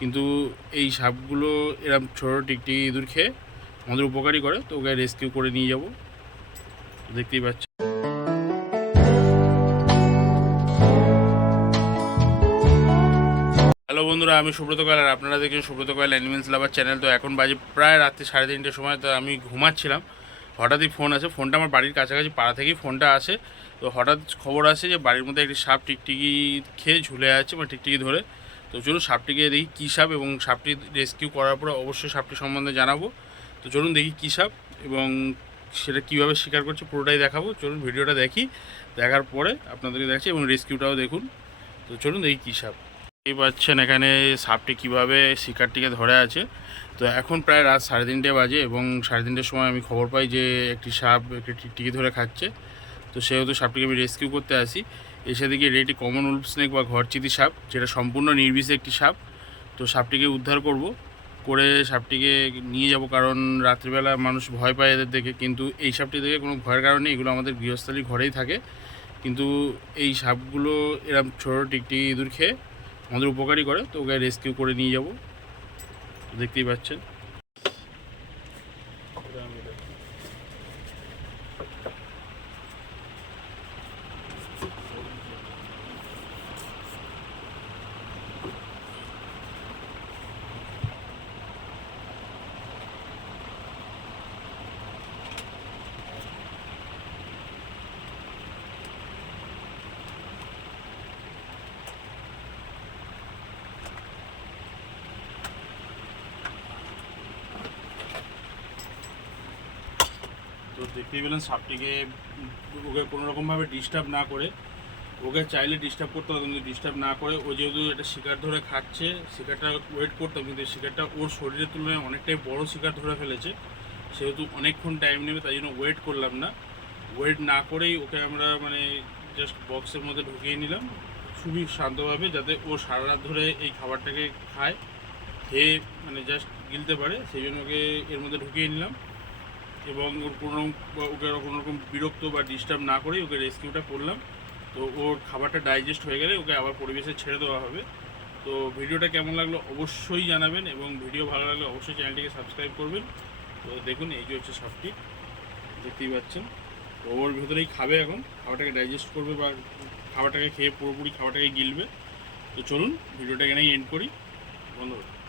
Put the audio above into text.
কিন্তু এই সাপগুলো এরম ছোটো টিকটিকি ইঁদুর খেয়ে আমাদের উপকারই করে, তো ওকে রেস্কিউ করে নিয়ে যাব। দেখতেই পাচ্ছ। হ্যালো বন্ধুরা, আমি সুব্রত আর আপনারা দেখছেন সুব্রত কয়লা অ্যানিমেলস লাভার চ্যানেল তো এখন বাজে প্রায় রাত্রি সাড়ে তিনটের সময়, তো আমি ঘুমাচ্ছিলাম। হঠাৎই ফোন আসে। ফোনটা আমার বাড়ির কাছাকাছি, পাড়া থেকেই ফোনটা আসে। তো হঠাৎ খবর আসে যে বাড়ির মধ্যে একটি সাপ টিকটিকি খেয়ে ঝুলে আছে বা টিকটিকি ধরে। তো চলুন সাপটিকে দেখি কী সাপ এবং সাপটি রেস্কিউ করার পরে অবশ্যই সাপটি সম্বন্ধে জানাব। তো চলুন দেখি কী সাপ এবং সেটা কীভাবে শিকার করছে পুরোটাই দেখাবো। চলুন ভিডিওটা দেখি, দেখার পরে আপনাদেরকে দেখাচ্ছি এবং রেস্কিউটাও দেখুন। তো চলুন দেখি কী সাপ। এই পাচ্ছেন এখানে সাপটি কীভাবে শিকারটিকে ধরে আছে। তো এখন প্রায় রাত সাড়ে তিনটে বাজে এবং সাড়ে তিনটের সময় আমি খবর পাই যে একটি সাপ একটি টিকটিকি ধরে খাচ্ছে। তো সেহেতু সাপটিকে আমি রেস্কিউ করতে আসি। এসে দেখি এটা একটি কমন উল্ফ স্নেক বা ঘরচিতি সাপ, যেটা সম্পূর্ণ নির্বিষে একটি সাপ। তো সাপটিকে উদ্ধার করব, করে সাপটিকে নিয়ে যাব, কারণ রাত্রিবেলা মানুষ ভয় পায় এদের দেখে। কিন্তু এই সাপটি দেখে কোনো ভয়ের কারণে এগুলো আমাদের গৃহস্থালী ঘরেই থাকে। কিন্তু এই সাপগুলো এরম ছোটো টিকটিকি ইঁদুর খেয়ে আমাদের উপকারই করে, তো ওকে রেস্কিউ করে নিয়ে যাব। দেখতেই পাচ্ছেন। তো দেখতেই পেলেন সাপটিকে ওকে কোনো রকমভাবে ডিস্টার্ব না করে। ওকে চাইলে ডিস্টার্ব করতে হবে, কিন্তু ডিস্টার্ব না করে। ও যেহেতু এটা শিকার ধরে খাচ্ছে, শিকারটা ওয়েট করতাম কিন্তু শিকারটা ওর শরীরের তুলনায় অনেকটাই বড় শিকার ধরে ফেলেছে। সেহেতু অনেকক্ষণ টাইম নেবে, তাই জন্য ওয়েট করলাম না। ওয়েট না করেই ওকে আমরা মানে জাস্ট বক্সের মধ্যে ঢুকিয়ে নিলাম। খুবই শান্তভাবে, যাতে ও সারা রাত ধরে এই খাবারটাকে খায়, খেয়ে মানে জাস্ট গিলতে পারে। সেই জন্য ওকে এর মধ্যে ঢুকিয়ে নিলাম। এবং ওর কোনো ওকে কোনো রকম বিরক্ত বা ডিস্টার্ব না করেই ওকে রেস্কিউটা করলাম। তো ওর খাবারটা ডাইজেস্ট হয়ে গেলে ওকে আবার পরিবেশে ছেড়ে দেওয়া হবে। তো ভিডিওটা কেমন লাগল অবশ্যই জানাবেন এবং ভিডিও ভালো লাগলে অবশ্যই চ্যানেলটিকে সাবস্ক্রাইব করবেন। তো দেখুন, এই যে হচ্ছে সাপটি দেখতেই পাচ্ছেন। তো ওর ভেতরেই খাবে এখন। খাবারটাকে ডাইজেস্ট করবে বা খাবারটাকে খেয়ে পুরোপুরি খাবারটাকে গিলবে। তো চলুন, ভিডিওটা এখানেই এন্ড করি। বন্ধুরা